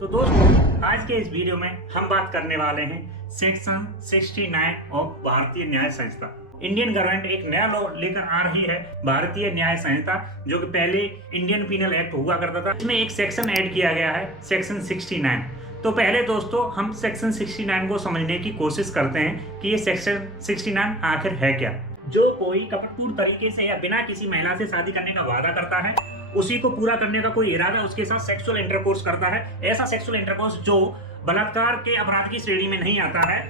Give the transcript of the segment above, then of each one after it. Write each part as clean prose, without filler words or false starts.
तो दोस्तों आज के इस वीडियो में हम बात करने वाले हैं सेक्शन 69 ऑफ भारतीय न्याय संहिता। इंडियन गवर्नमेंट एक नया लॉ लेकर आ रही है, भारतीय न्याय संहिता, जो कि पहले इंडियन पीनल एक्ट हुआ करता था। इसमें एक सेक्शन ऐड किया गया है, सेक्शन 69। तो पहले दोस्तों हम सेक्शन 69 को समझने की कोशिश करते हैं कि ये सेक्शन 69 आखिर है क्या। जो कोई कपटपूर्ण तरीके से या बिना किसी महिला से शादी करने का वादा करता है, उसी को पूरा करने का कोई इरादा उसके साथ सेक्सुअल इंटरकोर्स करता है, ऐसा सेक्सुअल इंटरकोर्स जो बलात्कार के अपराध की श्रेणी में नहीं आता है,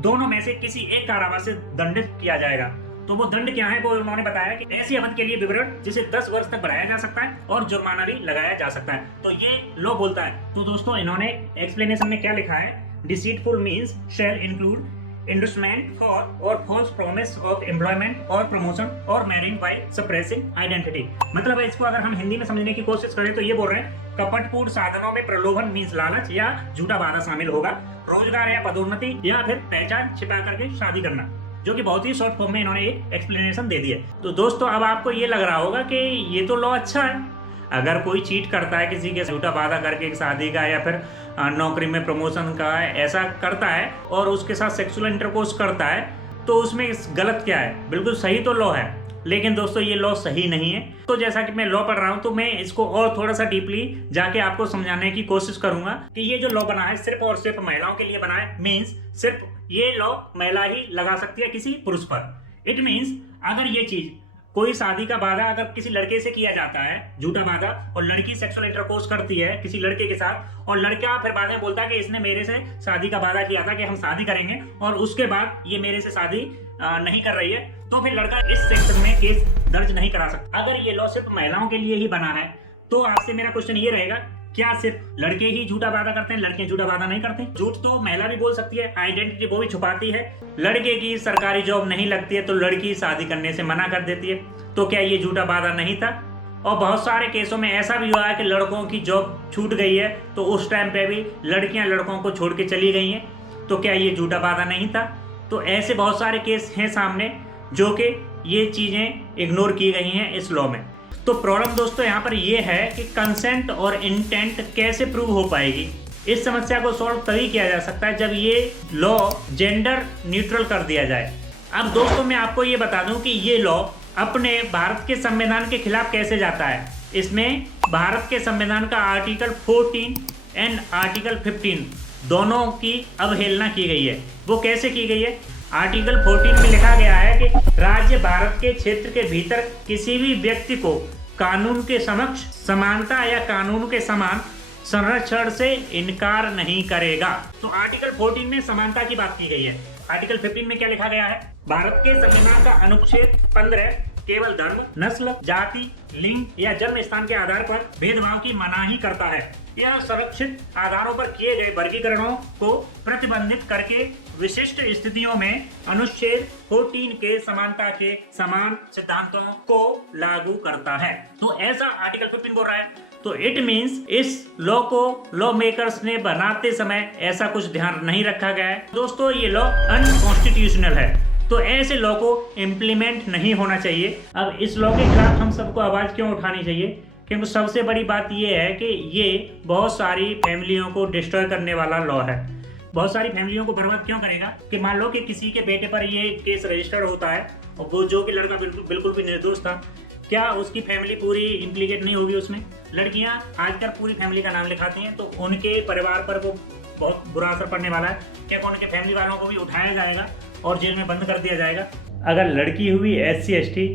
दोनों में से किसी एक कारावास से दंडित किया जाएगा। तो वो दंड क्या है वो उन्होंने बताया कि ऐसी अवधि के लिए विवरण जिसे 10 वर्ष तक बढ़ाया जा सकता है और जुर्माना भी लगाया जा सकता है। तो ये लॉ बोलता है। तो दोस्तों इन्होंने एक्सप्लेनेशन में क्या लिखा है, deceitful means shall include endorsement for और फॉल्स प्रॉमिस ऑफ एम्प्लॉयमेंट और प्रमोशन और मैरिंग बाय सप्रेसिंग आइडेंटिटी। मतलब इसको अगर हम हिंदी में समझने की कोशिश करें तो ये बोल रहे हैं कपटपूर्ण साधनों में प्रलोभन मीन्स लालच या झूठा वादा शामिल होगा, रोजगार या पदोन्नति या फिर पहचान छिपा करके शादी करना, जो कि बहुत ही शॉर्ट फॉर्म में इन्होंने एक एक्सप्लेनेशन दे दिया। तो दोस्तों अब आपको ये लग रहा होगा कि ये तो लॉ अच्छा है। अगर कोई चीट करता है किसी के झूठा वादा करके शादी का या फिर नौकरी में प्रमोशन का ऐसा करता है और उसके साथ सेक्सुअल इंटरकोर्स करता है, तो उसमें गलत क्या है? बिल्कुल सही तो लॉ है। लेकिन दोस्तों ये लॉ सही नहीं है। तो जैसा कि मैं लॉ पढ़ रहा हूँ तो मैं इसको और थोड़ा सा डीपली जाके आपको समझाने की कोशिश करूंगा कि ये जो लॉ बना है सिर्फ और सिर्फ महिलाओं के लिए बना है। मीन्स सिर्फ ये लॉ महिला ही लगा सकती है किसी पुरुष पर। इट मीन्स अगर ये चीज कोई शादी का वादा अगर किसी लड़के से किया जाता है, झूठा वादा, और लड़की सेक्सुअल इंटरकोर्स करती है किसी लड़के के साथ, और लड़का फिर बाद में बोलता है कि इसने मेरे से शादी का वादा किया था कि हम शादी करेंगे, और उसके बाद ये मेरे से शादी नहीं कर रही है, तो फिर लड़का इस सेक्शन में केस दर्ज नहीं करा सकता। अगर ये लॉ सिर्फ महिलाओं के लिए ही बना है तो आपसे मेरा क्वेश्चन ये रहेगा, क्या सिर्फ लड़के ही झूठा वादा करते हैं, लड़के झूठा वादा नहीं करते? झूठ तो महिला भी बोल सकती है, आइडेंटिटी वो भी छुपाती है। लड़के की सरकारी जॉब नहीं लगती है तो लड़की शादी करने से मना कर देती है, तो क्या ये झूठा वादा नहीं था? और बहुत सारे केसों में ऐसा भी हुआ है कि लड़कों की जॉब छूट गई है तो उस टाइम पे भी लड़कियां लड़कों को छोड़ के चली गई हैं, तो क्या ये झूठा वादा नहीं था? तो ऐसे बहुत सारे केस हैं सामने जो कि ये चीजें इग्नोर की गई हैं इस लॉ में। तो प्रॉब्लम दोस्तों यहाँ पर ये है कि कंसेंट और इंटेंट कैसे प्रूव हो पाएगी। इस समस्या को सॉल्व तभी किया जा सकता है जब ये लॉ जेंडर न्यूट्रल कर दिया जाए। अब दोस्तों मैं आपको ये बता दूं कि ये लॉ अपने भारत के संविधान के खिलाफ कैसे जाता है। इसमें भारत के संविधान का आर्टिकल 14 एंड आर्टिकल 15 दोनों की अवहेलना की गई है। वो कैसे की गई है? आर्टिकल 14 में लिखा गया है कि राज्य भारत के क्षेत्र के भीतर किसी भी व्यक्ति को कानून के समक्ष समानता या कानून के समान संरक्षण से इनकार नहीं करेगा। तो आर्टिकल 14 में समानता की बात की गई है। आर्टिकल 15 में क्या लिखा गया है? भारत के संविधान का अनुच्छेद 15 केवल धर्म, नस्ल, जाति, लिंग या जन्म स्थान के आधार पर भेदभाव की मनाही करता है। यह संरक्षित आधारों पर किए गए वर्गीकरणों को प्रतिबंधित करके विशिष्ट स्थितियों में अनुच्छेद 14 के समानता के समान सिद्धांतों को लागू करता है। तो ऐसा आर्टिकल 15 बोल रहा है। तो इट मीन्स इस लॉ को लॉ मेकर्स ने बनाते समय ऐसा कुछ ध्यान नहीं रखा गया है। दोस्तों ये लॉ अनकॉन्स्टिट्यूशनल है, तो ऐसे लॉ को इम्प्लीमेंट नहीं होना चाहिए। अब इस लॉ के खिलाफ हम सबको आवाज क्यों उठानी चाहिए? क्योंकि सबसे बड़ी बात यह है कि ये बहुत सारी फैमिलियों को डिस्ट्रॉय करने वाला लॉ है। बहुत सारी फैमिलियों को बर्बाद क्यों करेगा? कि मान लो कि किसी के बेटे पर ये केस रजिस्टर्ड होता है और वो जो कि लड़का बिल्कुल भी निर्दोष था, क्या उसकी फैमिली पूरी इम्प्लीकेट नहीं होगी उसमें? लड़कियां आजकल पूरी फैमिली का नाम लिखाती हैं तो उनके परिवार पर वो बहुत बुरा असर पड़ने वाला है। क्या उनके फैमिली वालों को भी उठाया जाएगा और जेल में बंद कर दिया जाएगा? अगर लड़की हुई SC ST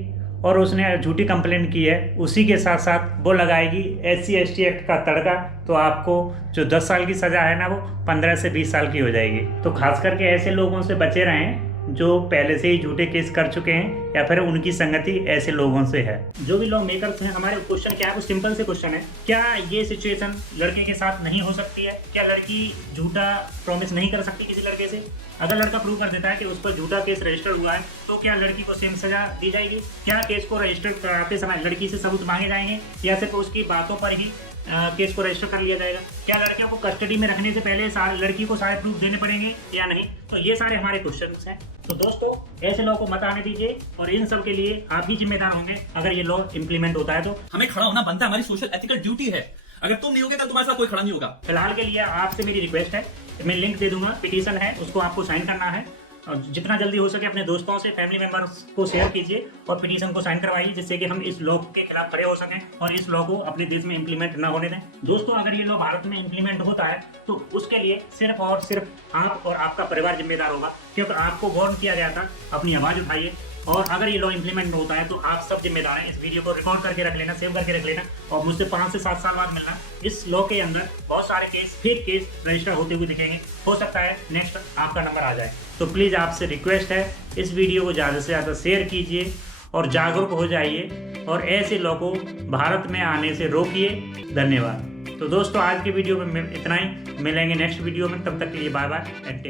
और उसने झूठी कंप्लेंट की है, उसी के साथ साथ वो लगाएगी SC ST एक्ट का तड़का, तो आपको जो 10 साल की सजा है ना वो 15 से 20 साल की हो जाएगी। तो खास करके ऐसे लोगों से बचे रहें जो पहले से ही झूठे केस कर चुके हैं या फिर उनकी संगति ऐसे लोगों से है। जो भी लॉ मेकर्स हैं, हमारे क्वेश्चन क्या है? वो सिंपल से क्वेश्चन है, क्या ये सिचुएशन लड़के के साथ नहीं हो सकती है? क्या लड़की झूठा प्रॉमिस नहीं कर सकती किसी लड़के से? अगर लड़का प्रूव कर देता है कि उस पर झूठा केस रजिस्टर्ड हुआ है तो क्या लड़की को सेम सजा दी जाएगी? क्या केस को रजिस्टर्ड कराते समय लड़की से सबूत मांगे जाएंगे या सिर्फ उसकी बातों पर ही केस को रजिस्टर कर लिया जाएगा? क्या लड़कियों को कस्टडी में रखने से पहले लड़की को सारे प्रूफ देने पड़ेंगे या नहीं? तो ये सारे हमारे क्वेश्चंस हैं। तो दोस्तों ऐसे लॉ को मत आने दीजिए, और इन सब के लिए आप ही जिम्मेदार होंगे अगर ये लॉ इंप्लीमेंट होता है तो। हमें खड़ा होना बनता है, हमारी सोशल एथिकल ड्यूटी है। अगर तुम नहीं होगे कल तुम्हारे साथ कोई खड़ा नहीं होगा। फिलहाल के लिए आपसे मेरी रिक्वेस्ट है, मैं लिंक दे दूंगा, पिटीशन है, उसको आपको साइन करना है, और जितना जल्दी हो सके अपने दोस्तों से, फैमिली मेंबर्स को शेयर कीजिए और पिटीशन को साइन करवाइए, जिससे कि हम इस लॉ के खिलाफ खड़े हो सकें और इस लॉ को अपने देश में इंप्लीमेंट ना होने दें। दोस्तों अगर ये लॉ भारत में इंप्लीमेंट होता है तो उसके लिए सिर्फ और सिर्फ आप और आपका परिवार जिम्मेदार होगा, क्योंकि आपको वार्न किया गया था। अपनी आवाज़ उठाइए, और अगर ये लॉ इंप्लीमेंट होता है तो आप सब जिम्मेदार हैं। इस वीडियो को रिकॉर्ड करके रख लेना, सेव करके रख लेना, और मुझसे 5 से 7 साल बाद मिलना। इस लॉ के अंदर बहुत सारे केस, फेक केस रजिस्टर होते हुए दिखेंगे। हो सकता है नेक्स्ट आपका नंबर आ जाए। तो प्लीज़ आपसे रिक्वेस्ट है, इस वीडियो को ज़्यादा से ज़्यादा शेयर कीजिए और जागरूक हो जाइए, और ऐसे लॉ को भारत में आने से रोकिए। धन्यवाद। तो दोस्तों आज के वीडियो में इतना ही, मिलेंगे नेक्स्ट वीडियो में, तब तक के लिए बाय बाय एंड टेक।